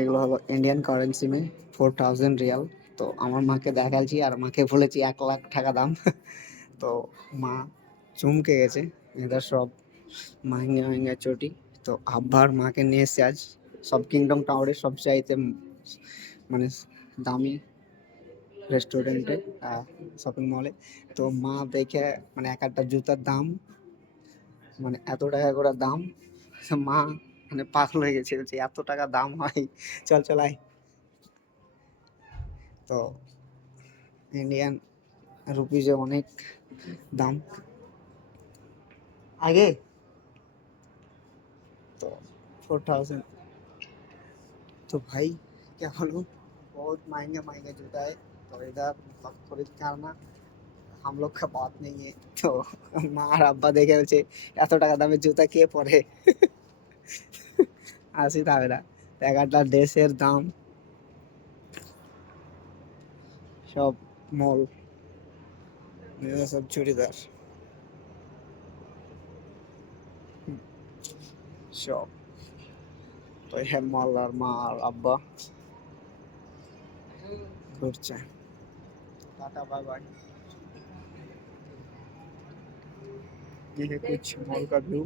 এগুলো হলো Indian currency মে 4000 Real. তো আমার মাকে দেখাচ্ছি আর মাকে বলেছি 1 লাখ টাকা দাম। তো মা চমকে গেছে, এদের সব মাহিঙ্গা মাহিঙ্গা চটি। তো আব্বার মাকে নিয়ে এসছে আজ সব কিংডম টাওয়ারের সবচাইতে মানে দামি রেস্টুরেন্টে, শপিং মলে। তো মা দেখে মানে এক একটা জুতার দাম মানে এত টাকা করে দাম। মা মানে পাগল হয়ে গেছে, বলছে এত টাকা দাম হয়, চল চল আয়। তো ইন্ডিয়ান রুপিজে অনেক দাম আগে। तो 4000। तो भाई क्या बोलूँ, बहुत महंगा महंगा जूता है। तो इधर मतलब खरीद करना हम लोग का बात नहीं है। तो মা আর আব্বা দেখে বলছে এত টাকা দামের জুতা কে পরে। আসি থাকবে না, এক একটা ড্রেসের দাম সব মল, এগুলো সব চুড়িদার সব। তো হ্যাঁ, মল আর মা আর আব্বা ঘুরছে। Tata bye bye. ये है कुछ मॉल का व्यू।